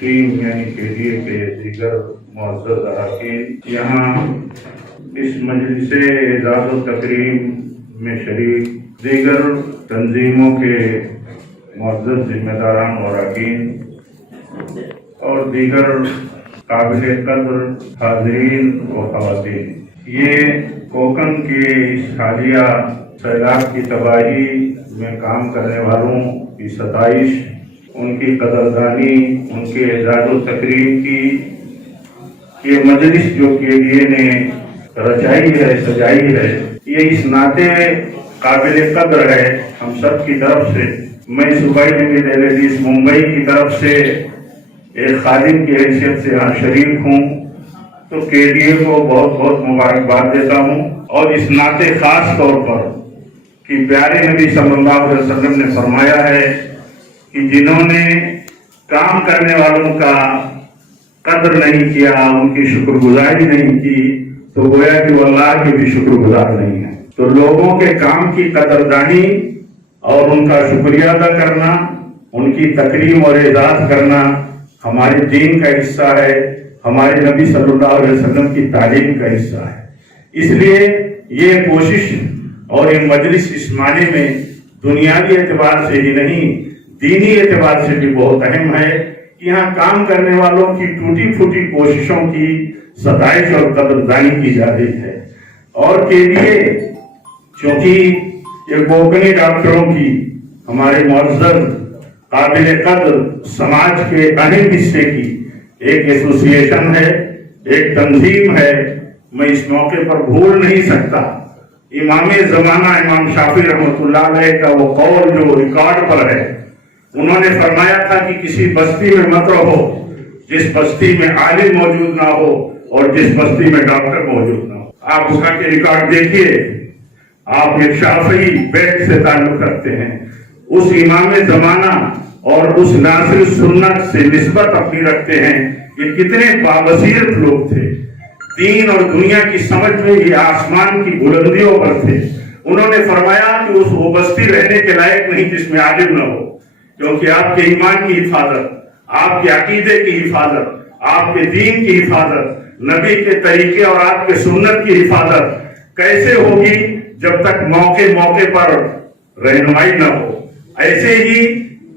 Team यानी KDA के दीगर मुअज़्ज़ज़ अरकान यहाँ इस मजलिस एजाज़ व तकरीम में शरीक दीगर तंजीमों के मुअज़्ज़ज़ ज़िम्मेदारान और अरकान और दीगर काबिल कद्र हाज़रीन व ख़वातीन, ये कोकन के इस हालिया सैलाब की तबाही में काम करने वालों की सताइश, उनकी कदरदानी, उनके एजाज़ व तकरीम की ये मजलिस जो KDA ने रचाई है, सजाई है, ये इस नाते काबिल कद्र है हम सब की तरफ से। मैं सूबाई जमीयत अहले हदीस मुंबई की तरफ से एक खादिम की हैसियत से यहाँ शरीक हूँ, तो KDA को बहुत बहुत मुबारकबाद देता हूँ। और इस नाते खास तौर पर कि प्यारे नबी सल्लल्लाहु अलैहि वसल्लम ने फरमाया है कि जिन्होंने काम करने वालों का कद्र नहीं किया, उनकी शुक्रगुजारी नहीं की, तो गोया कि वो अल्लाह के भी शुक्रगुजार नहीं है। तो लोगों के काम की कदरदानी और उनका शुक्रिया अदा करना, उनकी तकरीम और एजाज करना हमारे दीन का हिस्सा है, हमारे नबी सल्लल्लाहु अलैहि वसल्लम की तालीम का हिस्सा है। इसलिए ये कोशिश और ये मजलिस इस माने में दुनियावी एतबार से ही नहीं, दीनी एतबार से भी बहुत अहम है कि यहाँ काम करने वालों की टूटी फूटी कोशिशों की सताइश और कदरदानी की जा रही है। और KDA क्योंकि ये कोकनी डॉक्टरों की हमारे मुअज़्ज़ज़ काबिल कद्र समाज के अहम हिस्से की एक एसोसिएशन है, एक तंजीम है। मैं इस मौके पर भूल नहीं सकता इमाम ज़माना इमाम शाफी रहमतुल्लाह अलैह का वो कौल जो रिकॉर्ड पर है। उन्होंने फरमाया था कि किसी बस्ती में मत रहो जिस बस्ती में आलिम मौजूद ना हो और जिस बस्ती में डॉक्टर मौजूद ना हो। आप उसका के रिकॉर्ड देखिए, आप एक शाफी बैठ से ताल्लुक रखते हैं, उस इमाम ज़माना और उस नासिर सुन्नत से निस्बत अपनी रखते हैं। ये कितने बाबसीरत लोग थे, दीन और दुनिया की समझ में ये आसमान की बुलंदियों पर थे। उन्होंने फरमाया कि उस वो बस्ती रहने के लायक नहीं जिसमें आलिम न हो, क्योंकि आपके ईमान की हिफाजत, आपके अकीदे की हिफाजत, आपके दीन की हिफाजत, नबी के तरीके और आपके सुन्नत की हिफाजत कैसे होगी जब तक मौके मौके पर रहनुमाई न हो। ऐसे ही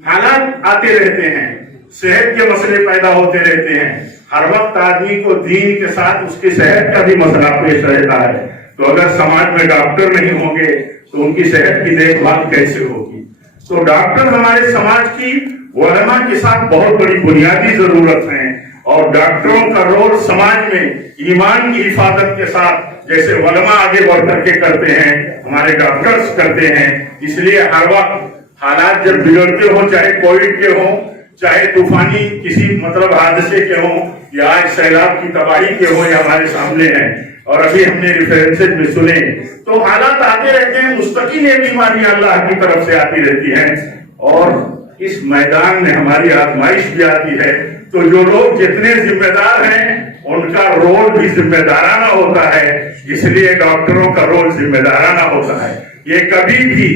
हालात आते रहते हैं, सेहत के मसले पैदा होते रहते हैं, हर वक्त आदमी को दीन के साथ उसकी सेहत का भी मसला पेश रहता है। तो अगर समाज में डॉक्टर नहीं होंगे तो उनकी सेहत की देखभाल कैसे होगी। तो डॉक्टर हमारे समाज की उलमा के साथ बहुत बड़ी बुनियादी जरूरत है। और डॉक्टरों का रोल समाज में ईमान की हिफाजत के साथ जैसे उलमा आगे बढ़ करके करते हैं, हमारे डॉक्टर्स करते हैं। इसलिए हर वक्त हालात जब बिगड़ते हो, चाहे कोविड के हो, चाहे तूफानी किसी मतलब हादसे के हो, या आज सैलाब की तबाही के हो, या हमारे सामने है और अभी हमने रेफरेंसेस में सुने, तो हालात आते रहते हैं। मुस्तकिल ये बीमारी अल्लाह की तरफ से आती रहती है और इस मैदान में हमारी आजमाइश भी आती है। तो जो लोग जितने जिम्मेदार हैं उनका रोल भी जिम्मेदाराना होता है, इसलिए डॉक्टरों का रोल जिम्मेदाराना होता है। ये कभी भी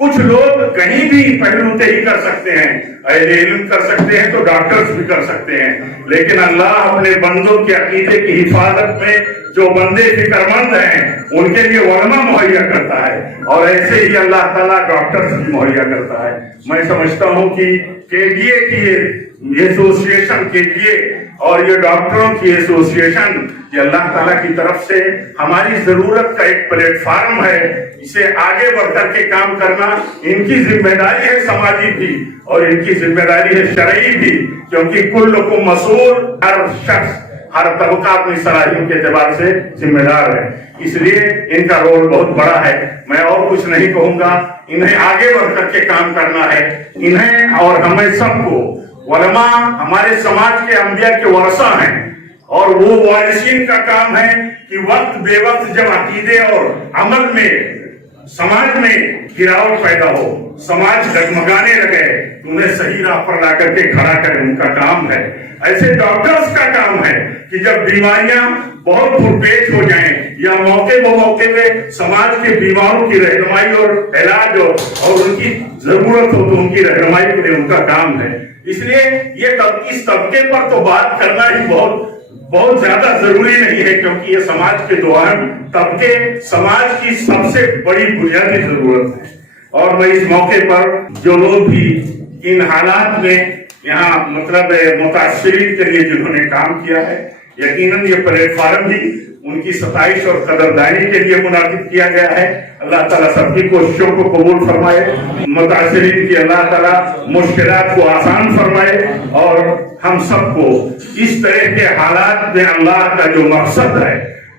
कुछ लोग कहीं भी पहलू तय कर सकते हैं, अहले इल्म कर सकते हैं तो डॉक्टर्स भी कर सकते हैं, लेकिन अल्लाह अपने बंदों के अकीदे की हिफाजत में जो बंदे फिक्रमंद हैं उनके लिए उलमा मुहैया करता है और ऐसे ही अल्लाह ताला डॉक्टर्स भी मुहैया करता है। मैं समझता हूँ कि KDA की एसोसिएशन KDA और ये डॉक्टरों की एसोसिएशन ये अल्लाह ताला की तरफ से हमारी जरूरत का एक प्लेटफार्म है। इसे आगे बढ़कर के काम करना इनकी जिम्मेदारी है समाजी भी और इनकी जिम्मेदारी है शरई भी, क्योंकि कुल्लुकुम मसूल, हर शख्स हर तबका अपनी सलाहियत के एतबार से जिम्मेदार है। इसलिए इनका रोल बहुत बड़ा है। मैं और कुछ नहीं कहूंगा, इन्हें आगे बढ़ करके काम करना है। इन्हें और हमें सबको, उलमा हमारे समाज के अंबिया के वरसा हैं और वो वारिसीन का काम है कि वक्त बेवक्त जब अकीदे और अमल में समाज में गिरावट पैदा हो, समाज डगमगाने लगे, उन्हें सही राह पर ला करके खड़ा करें, उनका काम है। ऐसे डॉक्टर्स का काम है कि जब बीमारियां बहुत भरपेट हो जाएं या मौके ब मौके पे समाज के बीमारों की रहनुमाई और इलाज और उनकी जरूरत हो तो उनकी रहनुमाई के लिए उनका काम है। اس لیے اس طبقے پر تو بات کرنا ہی بہت زیادہ ضروری نہیں ہے، کیونکہ یہ سماج کے دو اہم طبقے سماج کی سب سے بڑی بنیادی ضرورت ہے۔ اور میں اس موقع پر جو لوگ بھی ان حالات میں یہاں متاثرین کے لیے جنہوں نے کام کیا ہے، یقیناً یہ پلیٹ فارم بھی ان کی ستائش اور قدردانی کے لیے منعقد کیا گیا ہے۔ اللہ تعالیٰ سب کی کوششوں کو قبول فرمائے، متاثرین کی اللہ تعالیٰ مشکلات کو آسان فرمائے، اور ہم سب کو اس طرح کے حالات میں اللہ کا جو مقصد ہے،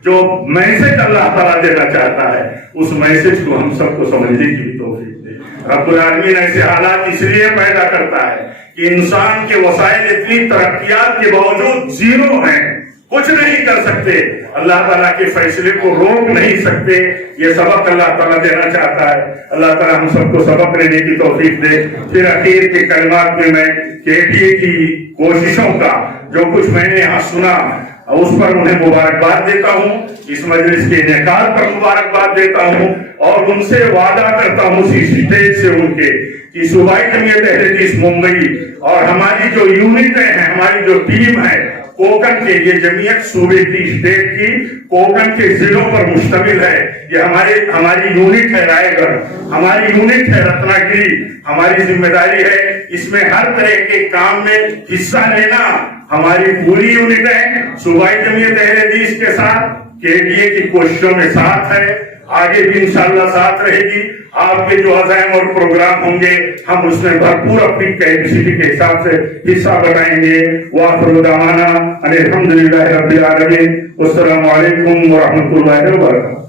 جو میسج اللہ تعالیٰ دینا چاہتا ہے، اس میسج کو ہم سب کو سمجھنے کی بھی توفیق دے۔ رب العالمین ایسے حالات اس لیے پیدا کرتا ہے کہ انسان کے وسائل اتنی ترقیات کے باوجود زیرو ہیں، کچھ نہیں کر سکتے، اللہ تعالیٰ کے فیصلے کو روک نہیں سکتے۔ یہ سبق اللہ تعالیٰ دینا چاہتا ہے۔ اللہ تعالیٰ ہم سب کو سبق لینے کی توفیق دے۔ پھر اخیر کے کلمات میں KTA کی کوششوں کا جو کچھ میں نے یہاں سنا، اس پر انہیں مبارکباد دیتا ہوں، اس مجلس کے انعقاد پر مبارکباد دیتا ہوں، اور ان سے وعدہ کرتا ہوں اسی اسٹیج سے ان کے کہ صوبائی جمعیت اہل حدیث ممبئی اور ہماری جو یونٹیں ہیں، ہماری جو ٹیم ہے کوکن کے، یہ جمعیت صوبے کی، اسٹیٹ کی، کوکن کے ضلعوں پر مشتمل ہے۔ یہ ہماری یونٹ ہے رائے گڑھ، ہماری یونٹ ہے رتنا گیری، ہماری ذمہ داری ہے اس میں ہر طرح کے کام میں حصہ لینا۔ ہماری پوری یونٹ ہے صوبائی جمعیت اہل حدیث کے ساتھ، KTA کی کوششوں میں ساتھ ہے، آگے بھی انشاءاللہ ساتھ رہے گی۔ آپ کے جو عزائم اور پروگرام ہوں گے، ہم اس میں بھرپور اپنی کیپیسٹی کے حساب سے حصہ بتائیں گے۔ وآخر دعوانا ان الحمدللہ رب العالمین، والسلام علیکم ورحمۃ اللہ وبرکاتہ۔